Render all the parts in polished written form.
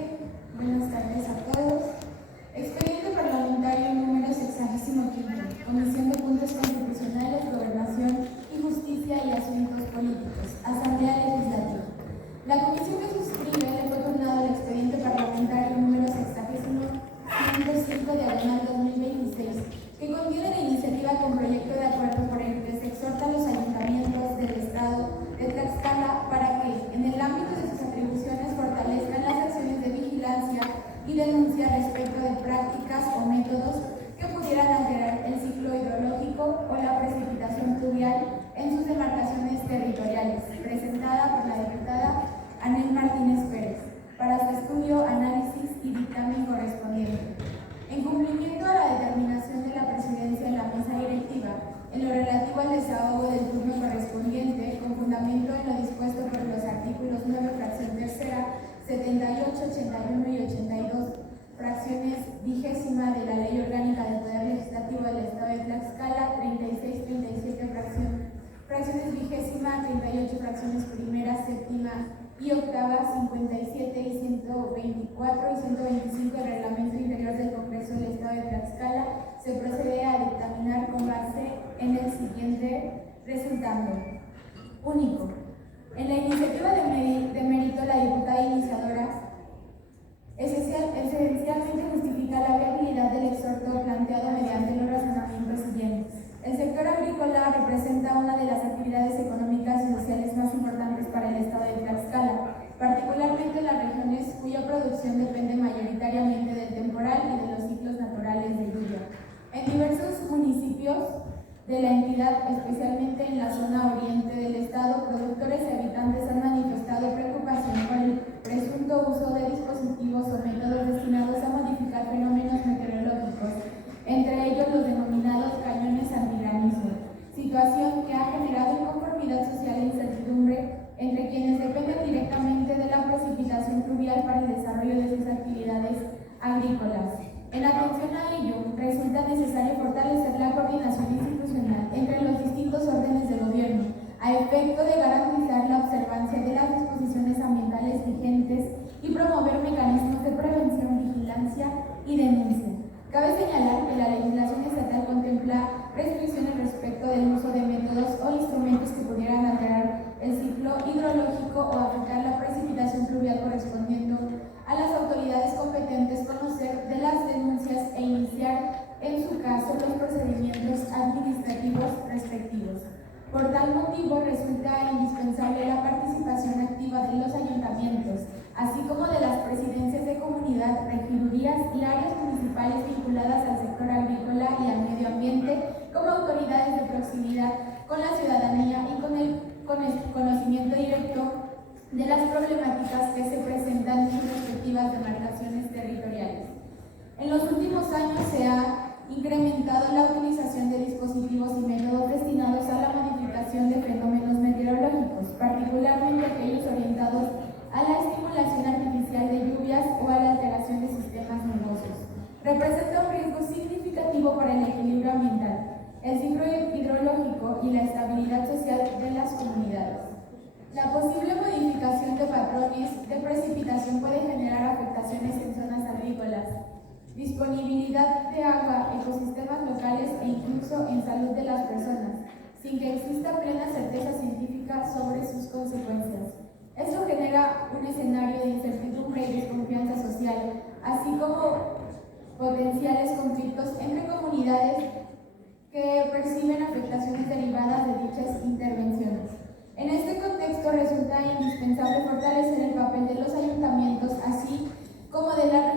presidente. Buenas tardes a todos. Expediente parlamentario número 65, Comisión de Puntos Constitucionales, Gobernación y Justicia y Asuntos Políticos, Asamblea Legislativa. La comisión que suscribe le fue turnado el expediente parlamentario número 65/2026, que contiene la iniciativa con proyecto de acuerdo por el que se exhorta a los ayuntamientos del Estado de Tlaxcala para que, en el ámbito de sus atribuciones, fortalezcan las acciones de vigilancia y denuncia respecto de prácticas o métodos que pudieran alterar el ciclo hidrológico o la precipitación pluvial en sus demarcaciones territoriales, presentada por la diputada Anel Martínez Pérez, para su estudio, análisis y dictamen correspondiente. En cumplimiento a la determinación de la presidencia en la mesa directiva, en lo relativo al desahogo del turno correspondiente, con fundamento en lo dispuesto por los artículos 9, fracción tercera, 78, 81 y 82, fracciones 20ª de la Ley Orgánica del Poder Legislativo del Estado de Tlaxcala, 36, 37, fracciones 20ª, 38, fracciones primera, séptima y octava, 57 y 124 y 125 del Reglamento Interior del Congreso del Estado de Tlaxcala, se procede a dictaminar con base en el siguiente resultando. Único. En la iniciativa de mérito, la diputada iniciadora esencialmente justifica la viabilidad del exhorto planteado mediante los razonamientos siguientes. El sector agrícola representa una de las actividades económicas y sociales más importantes para el Estado de Tlaxcala, particularmente las regiones cuya producción depende mayoritariamente del temporal y de los ciclos naturales de lluvia. En diversos municipios de la entidad, especialmente en la zona oriente del Estado, productores y habitantes han manifestado preocupación por el presunto uso de dispositivos o métodos destinados a modificar fenómenos meteorológicos, entre ellos los denominados cañones antigranizo, situación que ha generado inconformidad social e incertidumbre entre quienes dependen directamente de la precipitación pluvial para el desarrollo de sus actividades agrícolas. En atención a ello, resulta necesario fortalecer la coordinación institucional entre los distintos órdenes de gobierno, a efecto de garantizar la observancia de las disposiciones ambientales vigentes y promover mecanismos de prevención, vigilancia y denuncia. Cabe señalar que la legislación estatal contempla restricciones respecto del uso de métodos o instrumentos que pudieran alterar el ciclo hidrológico o afectar la precipitación pluvial, correspondiendo a las autoridades competentes conocer de las denuncias e iniciar en su caso los procedimientos administrativos respectivos. Por tal motivo, resulta indispensable la participación activa de los ayuntamientos, así como de las presidencias de comunidad, regidurías y áreas municipales vinculadas al sector agrícola y al medio ambiente, como autoridades de proximidad con la ciudadanía y con el conocimiento directo de las problemáticas que se presentan en sus respectivas demarcaciones territoriales. En los últimos años se ha incrementado la utilización de dispositivos y métodos destinados a la modificación de fenómenos meteorológicos, particularmente aquellos orientados a la estimulación artificial de lluvias o a la alteración de sistemas nubosos. Representa un riesgo significativo para el equilibrio ambiental, el ciclo hidrológico y la estabilidad social de las comunidades. La posible modificación de patrones de precipitación puede generar afectaciones en zonas agrícolas, disponibilidad de agua, ecosistemas locales e incluso en salud de las personas, sin que exista plena certeza científica sobre sus consecuencias. Esto genera un escenario de incertidumbre y desconfianza social, así como potenciales conflictos entre comunidades que perciben afectaciones derivadas de dichas intervenciones. En este contexto resulta indispensable fortalecer el papel de los ayuntamientos, así como de las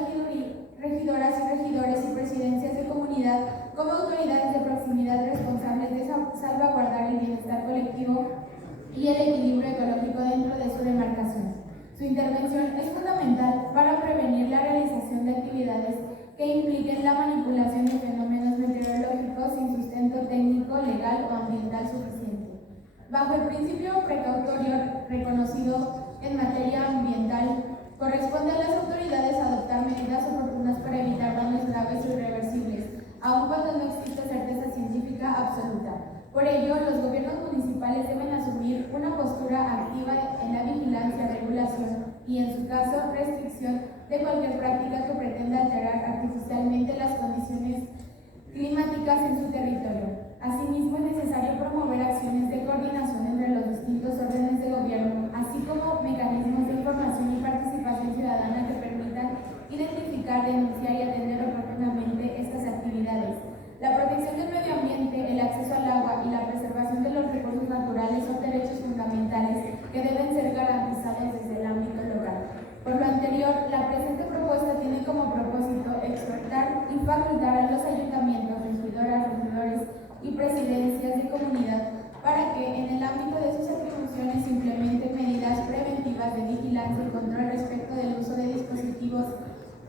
regidoras y regidores y presidencias de comunidad como autoridades de proximidad responsables de salvaguardar el bienestar colectivo y el equilibrio ecológico dentro de su demarcación. Su intervención es fundamental para prevenir la realización de actividades que impliquen la manipulación de fenómenos meteorológicos sin sustento técnico, legal o ambiental suficiente. Bajo el principio precautorio reconocido en materia ambiental, corresponde a las autoridades adoptar medidas oportunas para evitar daños graves o irreversibles, aun cuando no existe certeza científica absoluta. Por ello, los gobiernos municipales deben asumir una postura activa en la vigilancia, regulación y, en su caso, restricción de cualquier práctica que pretenda alterar artificialmente las condiciones climáticas en su territorio. Asimismo, es necesario promover acciones de coordinación entre los distintos órdenes de gobierno, así como mecanismos de información y participación ciudadana que permitan identificar, denunciar y atender oportunamente estas actividades. La protección del medio ambiente, el acceso al agua y la preservación de los recursos naturales son derechos fundamentales que deben ser garantizados desde el ámbito local. Por lo anterior, la presente propuesta tiene como propósito exhortar y facultar a los ayuntamientos, regidoras, regidores y presidencias de comunidad para que en el ámbito de sus atribuciones implementen medidas preventivas de vigilancia y control respecto del uso de dispositivos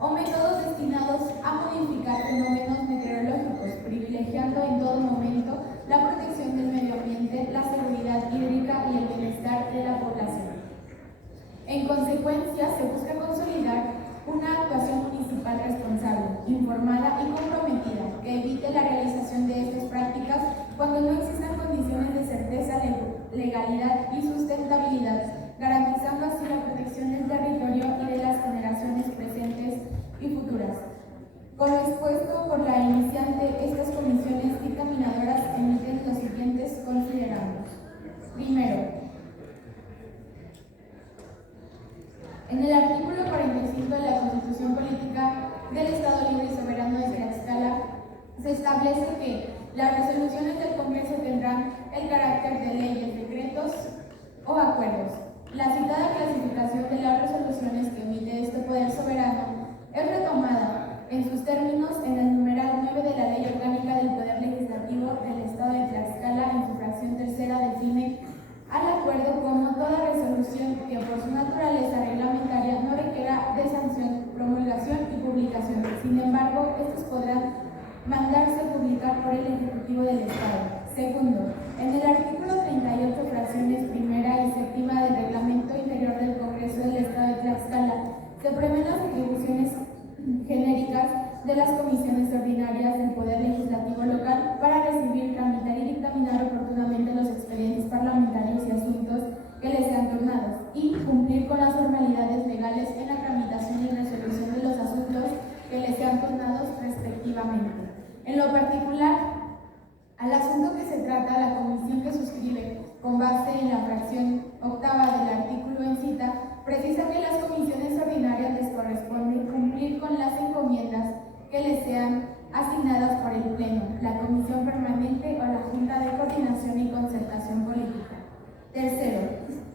o métodos destinados a modificar fenómenos meteorológicos, privilegiando en todo momento la protección del medio ambiente, la seguridad hídrica y el bienestar de la población. En consecuencia, se busca consolidar una actuación municipal responsable, informada y comprometida, que evite la realización de estas prácticas cuando no existan condiciones de certeza, legalidad y sustentabilidad, garantizando así la protección del territorio y de las generaciones presentes y futuras. Con lo expuesto por la iniciante, estas comisiones dictaminadoras emiten los siguientes considerandos. Primero, en el artículo 45 de la Constitución Política del Estado Libre y Soberano de Tlaxcala se establece que las resoluciones del Congreso tendrán el carácter de leyes, decretos o acuerdos. La citada clasificación de las resoluciones que emite este Poder Soberano es retomada en sus términos en el numeral 9 de la Ley Orgánica del Poder Legislativo del Estado de Tlaxcala, en su fracción tercera, define al acuerdo como toda resolución que por su naturaleza reglamentaria no requiera de sanción, promulgación y publicación. Sin embargo, estos podrán mandarse publicar por el Ejecutivo del Estado. Segundo, en el artículo 38, fracciones primera y séptima del Reglamento Interior del Congreso del Estado de Tlaxcala, se prevén las atribuciones genéricas de las comisiones ordinarias del Poder Legislativo local para recibir, tramitar y dictaminar oportunamente los expedientes parlamentarios y asuntos que les sean turnados y cumplir con las formalidades legales en la tramitación y resolución de los asuntos que les sean turnados respectivamente. En lo particular, al asunto que se trata, la comisión que suscribe, con base en la fracción octava del artículo en cita, precisa que las comisiones ordinarias les corresponde cumplir con las encomiendas que les sean asignadas por el Pleno, la Comisión Permanente o la Junta de Coordinación y Concertación Política. Tercero,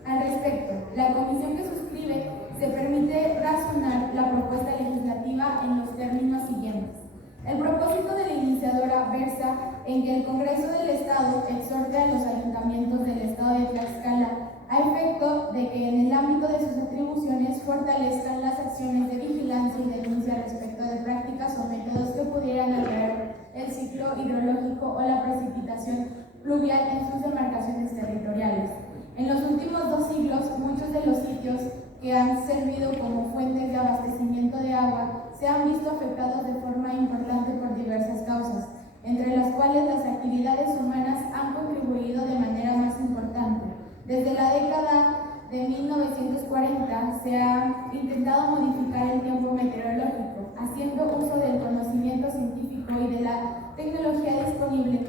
al respecto, la comisión que suscribe se permite razonar la propuesta legislativa en los términos siguientes. El propósito de la iniciadora versa en que el Congreso del Estado exhorte a los ayuntamientos del Estado de Tlaxcala a efecto de que en el ámbito de sus atribuciones fortalezcan las acciones de vigilancia y denuncia respecto de prácticas o métodos que pudieran alterar el ciclo hidrológico o la precipitación pluvial en sus demarcaciones territoriales. En los últimos 2 siglos, muchos de los sitios que han servido como fuentes de abastecimiento de agua se han visto afectados de forma importante por diversas causas, entre las cuales las actividades humanas han contribuido de manera más importante. Desde la década de 1940 se ha intentado modificar el tiempo meteorológico, haciendo uso del conocimiento científico y de la tecnología disponible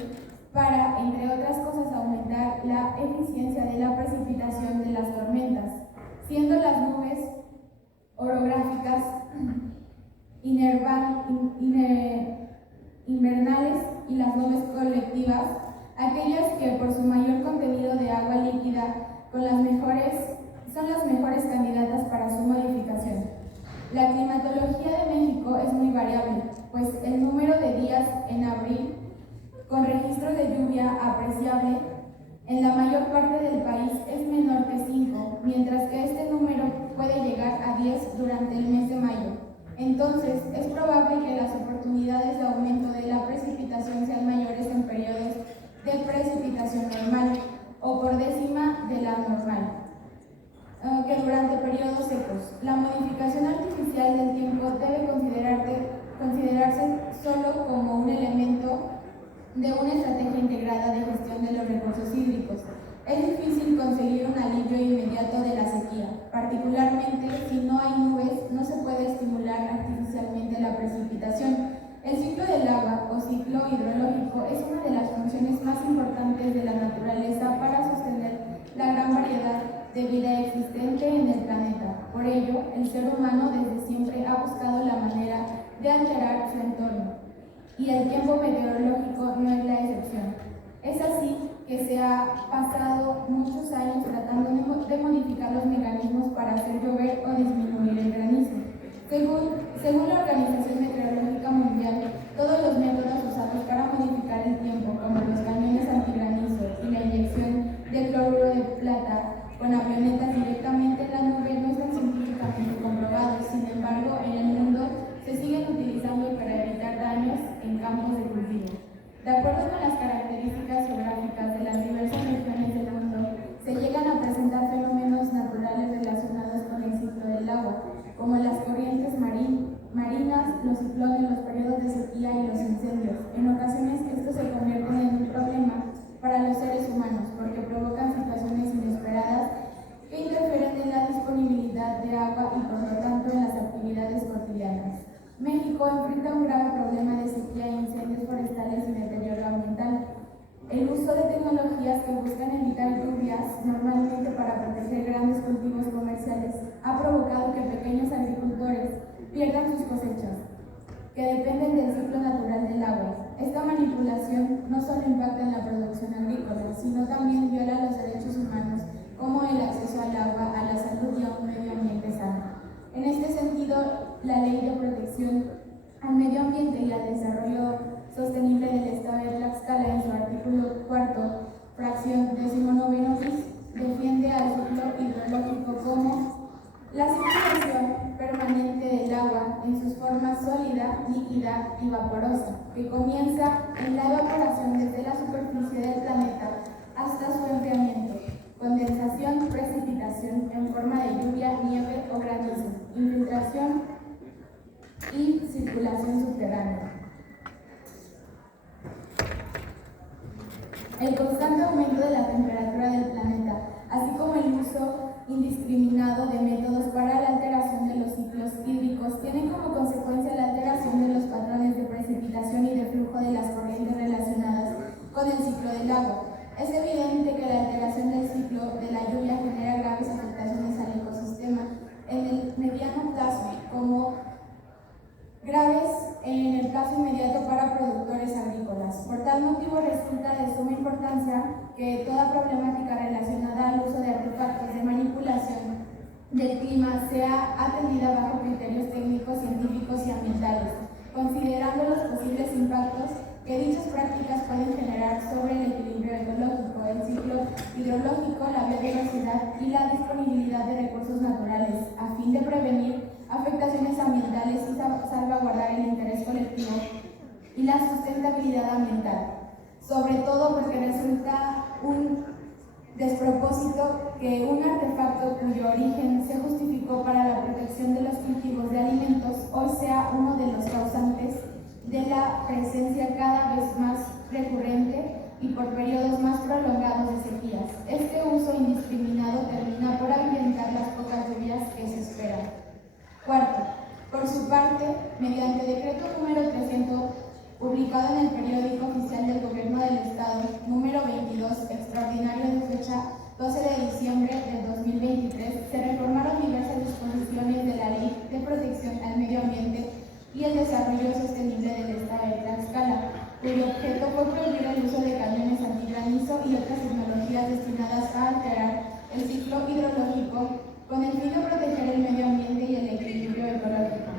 para, entre otras cosas, aumentar la eficiencia de la precipitación de las tormentas, siendo las nubes orográficas invernales y las nubes colectivas aquellas que por su mayor contenido de agua líquida son las mejores candidatas para su modificación. La climatología de México es muy variable, pues el número de días en abril con registro de lluvia apreciable en la mayor parte del país es menor que 5, mientras que este número puede llegar a 10 durante el mes de mayo. Entonces, es probable que las oportunidades de aumento de la precipitación sean mayores en periodos de precipitación normal o por décima de la normal que durante periodos secos. La modificación artificial del tiempo debe considerarse solo como un elemento de una estrategia integrada de gestión de los recursos hídricos. Es difícil conseguir un alivio inmediato de la sequía, particularmente el ser humano desde siempre ha buscado la manera de alterar su entorno, y el tiempo meteorológico no es la excepción. Es así que se ha pasado muchos años tratando de modificar los mecanismos para hacer llover o disminuir el granizo. Según la Organización Meteorológica Mundial, todos los métodos usados para modificar el tiempo, como los cañones antigranizo y la inyección de cloruro de plata con avionetas directamente en la nube, no están científicamente comprobados. Sin embargo, en el mundo se siguen utilizando para evitar daños en campos de cultivo. De acuerdo con las características geográficas de las diversas regiones del mundo, se llegan a presentar fenómenos naturales relacionados con el ciclo del agua, como las corrientes marinas, los ciclones, los periodos de sequía y los incendios. En ocasiones estos se convierten en un problema para los seres humanos porque provocan situaciones inesperadas que interfieren en la disponibilidad de agua y por lo tanto en las actividades cotidianas. México enfrenta un grave problema de sequía e incendios forestales y deterioro ambiental. El uso de tecnologías que buscan evitar lluvias, normalmente para proteger grandes cultivos comerciales, ha provocado que pequeños agricultores pierdan sus cosechas, que dependen del ciclo natural del agua. Esta manipulación no solo impacta en la producción agrícola, sino también viola los derechos humanos, como el acceso al agua, a la salud y a un medio ambiente sano. En este sentido, la Ley de Protección al Medio Ambiente y al Desarrollo Sostenible del Estado de Tlaxcala, en su artículo 4, fracción 19 bis, defiende al ciclo hidrológico como la circulación permanente del agua en sus formas sólida, líquida y vaporosa, que comienza en la evaporación desde la superficie del planeta hasta su enfriamiento, condensación, precipitación en forma de lluvia, nieve o granizo, infiltración y circulación subterránea. El constante aumento de la temperatura del planeta, así como el uso indiscriminado de métodos para la alteración de los ciclos hídricos, tienen como consecuencia la alteración de los patrones de precipitación y de flujo de las corrientes relacionadas con el ciclo del agua. Es evidente que la alteración del ciclo de la lluvia genera graves afectaciones al ecosistema en el mediano plazo, como graves en el plazo inmediato para productores agrícolas. Por tal motivo, resulta de suma importancia que toda problemática relacionada al uso de artefactos de manipulación del clima sea atendida bajo criterios técnicos, científicos y ambientales, considerando los posibles impactos que dichas prácticas pueden generar sobre el equilibrio ecológico, el ciclo hidrológico, la biodiversidad y la disponibilidad de recursos naturales, a fin de prevenir afectaciones ambientales y salvaguardar el interés colectivo y la sustentabilidad ambiental, sobre todo porque resulta un despropósito que un artefacto cuyo origen se justificó para la protección de los cultivos de alimentos hoy sea uno de los causantes de la presencia cada vez más recurrente y por periodos más prolongados de sequías. Este uso indiscriminado termina por ahuyentar las pocas lluvias que se esperan. Cuarto, por su parte, mediante decreto número 300, publicado en el periódico oficial del Gobierno del Estado, número 22, extraordinario de fecha 12 de diciembre de 2023, se reformaron diversas disposiciones de la Ley de Protección al Medio Ambiente y el Desarrollo Sostenible del Estado de Tlaxcala, cuyo objeto fue prohibir el uso de cañones antigranizo y otras tecnologías destinadas a alterar el ciclo hidrológico con el fin de proteger el medio ambiente y el equilibrio ecológico.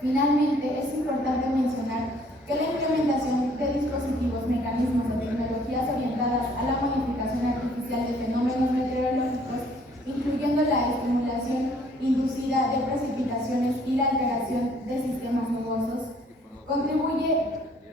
Finalmente, es importante mencionar que la implementación de dispositivos, mecanismos o tecnologías orientadas a la modificación artificial de fenómenos meteorológicos, incluyendo la estimulación inducida de precipitaciones y la alteración de sistemas nubosos, contribuye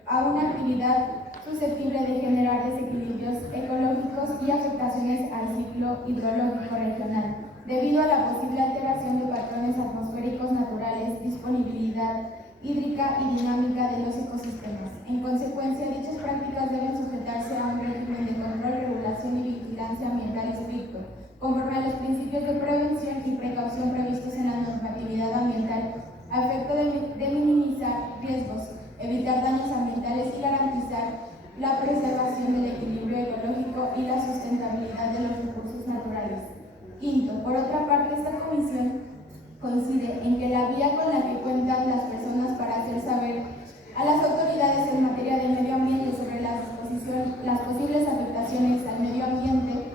a una actividad susceptible de generar desequilibrios ecológicos y afectaciones al ciclo hidrológico regional, debido a la posible alteración de patrones atmosféricos naturales, disponibilidad hídrica y dinámica de los ecosistemas. En consecuencia, dichas prácticas deben sujetarse a un régimen de control, regulación y vigilancia ambiental estricto, conforme a los principios de prevención y precaución previstos en la normatividad ambiental, a efecto de minimizar riesgos, evitar daños ambientales y garantizar la preservación del equilibrio ecológico y la sustentabilidad de los recursos naturales. Quinto, por otra parte, esta comisión coincide en que la vía con la que cuentan las personas para hacer saber a las autoridades en materia de medio ambiente sobre las posibles afectaciones al medio ambiente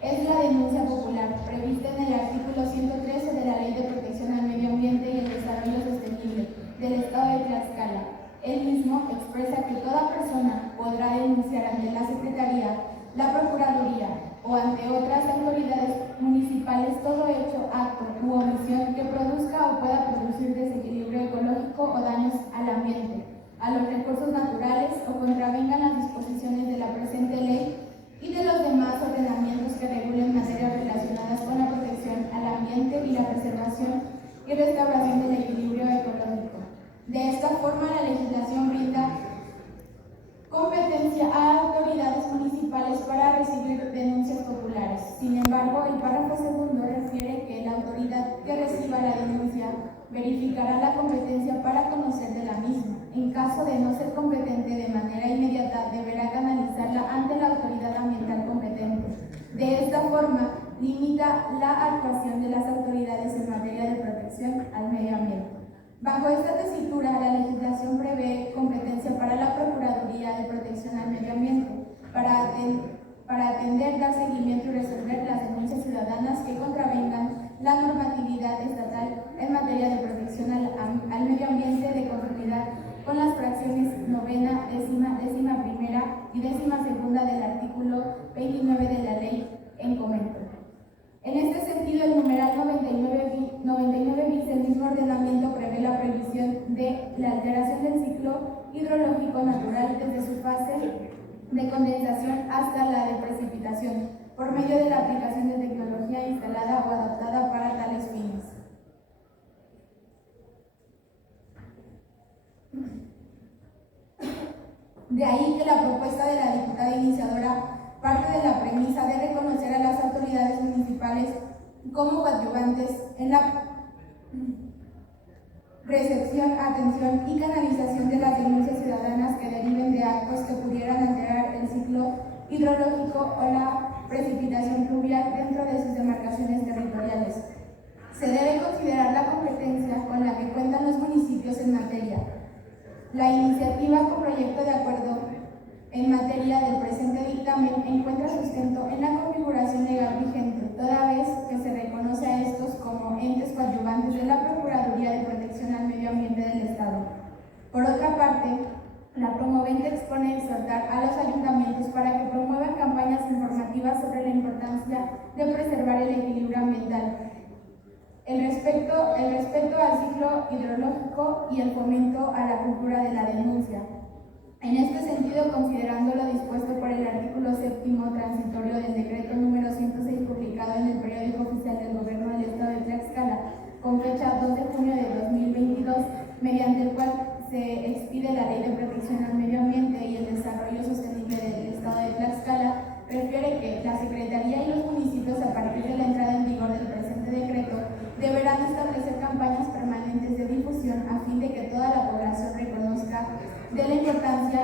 es la denuncia popular, prevista en el artículo 113 de la Ley de Protección al Medio Ambiente y el Desarrollo Sostenible del Estado de Tlaxcala. El mismo expresa que toda persona podrá denunciar ante la Secretaría, la Procuraduría o ante otras autoridades municipales todo hecho, acto u omisión que produzca o pueda producir desequilibrio ecológico o daños al ambiente, a los recursos naturales o contravengan las disposiciones de la presente ley y de los demás ordenamientos que regulen materias relacionadas con la protección al ambiente y la preservación y restauración del equilibrio ecológico. De esta forma, la legislación brinda competencia a autoridades municipales para recibir denuncias populares. Sin embargo, el párrafo segundo refiere que la autoridad que reciba la denuncia verificará la competencia para conocer de la misma. En caso de no ser competente de manera inmediata, deberá canalizarla ante la autoridad ambiental competente. De esta forma, limita la actuación de las autoridades en materia de protección al medio ambiente. Bajo esta tesitura, la legislación prevé competencia para la Procuraduría de Protección al Medio Ambiente para atender, dar seguimiento y resolver las denuncias ciudadanas que contravengan la normatividad estatal en materia de protección al medio ambiente de conformidad con las fracciones novena, décima primera y décima segunda del artículo 29 de la ley en comento. En este sentido, el numeral 99 bis del mismo ordenamiento prevé la previsión de la alteración del ciclo hidrológico natural desde su fase de condensación hasta la de precipitación, por medio de la aplicación de tecnología instalada o adaptada para tales fines. De ahí que la propuesta de la diputada iniciadora parte de la premisa de reconocer a las autoridades municipales como coadyuvantes en la recepción, atención y canalización de las denuncias ciudadanas que deriven de actos que pudieran alterar el ciclo hidrológico o la precipitación pluvial dentro de sus demarcaciones territoriales. Se debe considerar la competencia con la que cuentan los municipios en materia. La iniciativa con proyecto de acuerdo en materia del presente dictamen encuentra sustento en la configuración legal vigente, toda vez que se reconoce a estos como entes coadyuvantes de la Procuraduría de Protección al Medio Ambiente del Estado. Por otra parte, la promovente expone exhortar a los ayuntamientos para que promuevan campañas informativas sobre la importancia de preservar el equilibrio ambiental, el respeto al ciclo hidrológico y el fomento a la cultura de la denuncia. En este sentido, considerando lo dispuesto por el artículo 7º transitorio del decreto número 106 publicado en el periódico oficial del Gobierno del Estado de Tlaxcala con fecha 2 de junio de 2022, mediante el cual se expide la Ley de Protección al Medio Ambiente y el Desarrollo Sostenible del Estado de Tlaxcala, refiere que la Secretaría y los municipios, a partir de la entrada en vigor del presente decreto, deberán establecer campañas permanentes de difusión a fin de que toda la población reconozca de la importancia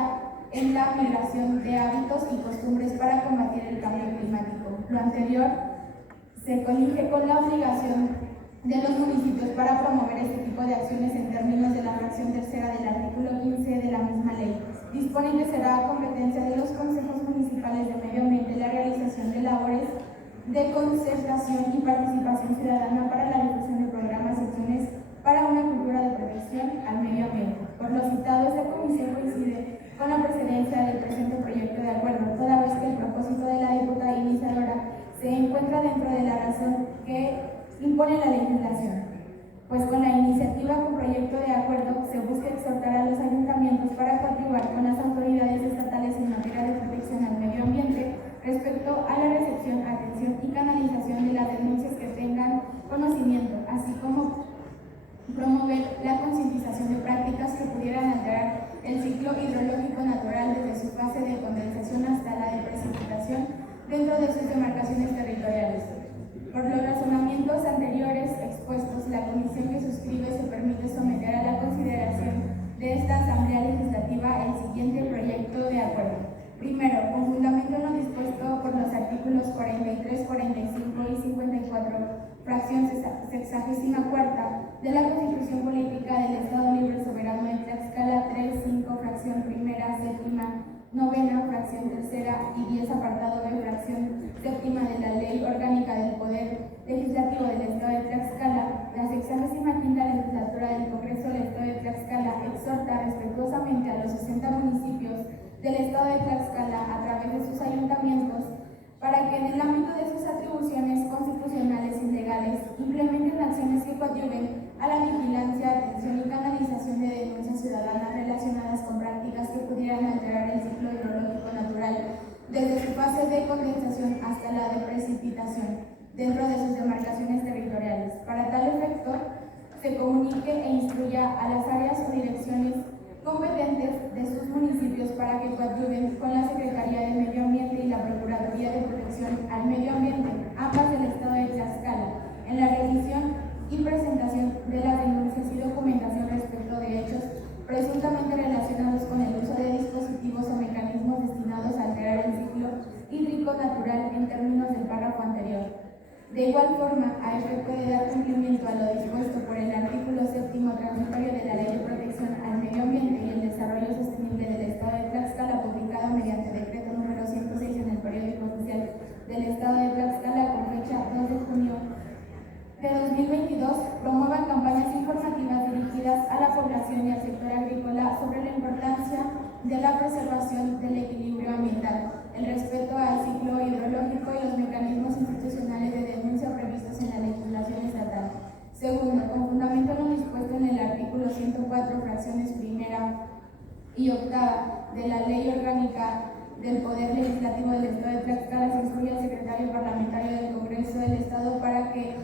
en la migración de hábitos y costumbres para combatir el cambio climático. Lo anterior se colige con la obligación de los municipios para promover este tipo de acciones en términos de la fracción tercera del artículo 15 de la misma ley. Dispone que será competencia de los consejos municipales de medio ambiente la realización de labores de concertación y participación ciudadana para la difusión de programas y acciones para una cultura de protección al medio ambiente. Por lo citado, esta comisión coincide con la precedencia del presente proyecto de acuerdo, toda vez que el propósito de la diputada iniciadora se encuentra dentro de la razón que impone la legislación, pues con la iniciativa con proyecto de acuerdo se busca exhortar a los ayuntamientos para coadyuvar con las autoridades estatales en materia de protección al medio ambiente respecto a la recepción, atención y canalización de las denuncias que tengan conocimiento, así como promover la concientización de prácticas que pudieran alterar el ciclo hidrológico natural desde su fase de condensación hasta la de precipitación dentro de sus demarcaciones territoriales. Por los razonamientos anteriores expuestos, la comisión que suscribe se permite someter a la consideración de esta Asamblea Legislativa el siguiente proyecto de acuerdo. Primero, con fundamento en lo dispuesto por los artículos 43, 45 y 54, fracción 64, fracción tercera y 10, apartado B, fracción séptima de la Ley Orgánica del Poder Legislativo del Estado de Tlaxcala, la 65ª Legislatura del Congreso del Estado de Tlaxcala exhorta respetuosamente a los 60 municipios del Estado de Tlaxcala a través de sus ayuntamientos para que en el ámbito de sus atribuciones constitucionales y legales implementen acciones que coadyuven a la vigilancia, atención y canalización de denuncias ciudadanas relacionadas con prácticas que pudieran alterar el ciclo hidrológico natural desde su fase de condensación hasta la de precipitación dentro de sus demarcaciones territoriales. Para tal efecto, se comunique e instruya a las áreas o direcciones competentes de sus municipios para que coadyuven con la Secretaría de Medio Ambiente y la Procuraduría de Protección al Medio Ambiente, ambas del Estado de Tlaxcala, en la revisión y presentación de las denuncias y documentación respecto de hechos presuntamente relacionados con el uso de dispositivos o mecanismos destinados a alterar el ciclo hídrico natural en términos del párrafo anterior. De igual forma, a efecto de dar cumplimiento a lo dispuesto por el artículo 7º transitorio de la Ley de Protección al Medio Ambiente y el Desarrollo Sostenible del Estado de Tlaxcala, publicado mediante decreto número 106 en el Periódico Oficial del Estado de Tlaxcala con fecha 2 de junio de 2022, promuevan campañas informativas dirigidas a la población y al sector agrícola sobre la importancia de la preservación del equilibrio ambiental, el respeto al ciclo hidrológico y los mecanismos institucionales de denuncia previstos en la legislación estatal. Segundo, con fundamento en lo dispuesto en el artículo 104, fracciones primera y octava de la Ley Orgánica del Poder Legislativo del Estado de Tlaxcala, se instruye al secretario parlamentario del Congreso del Estado para que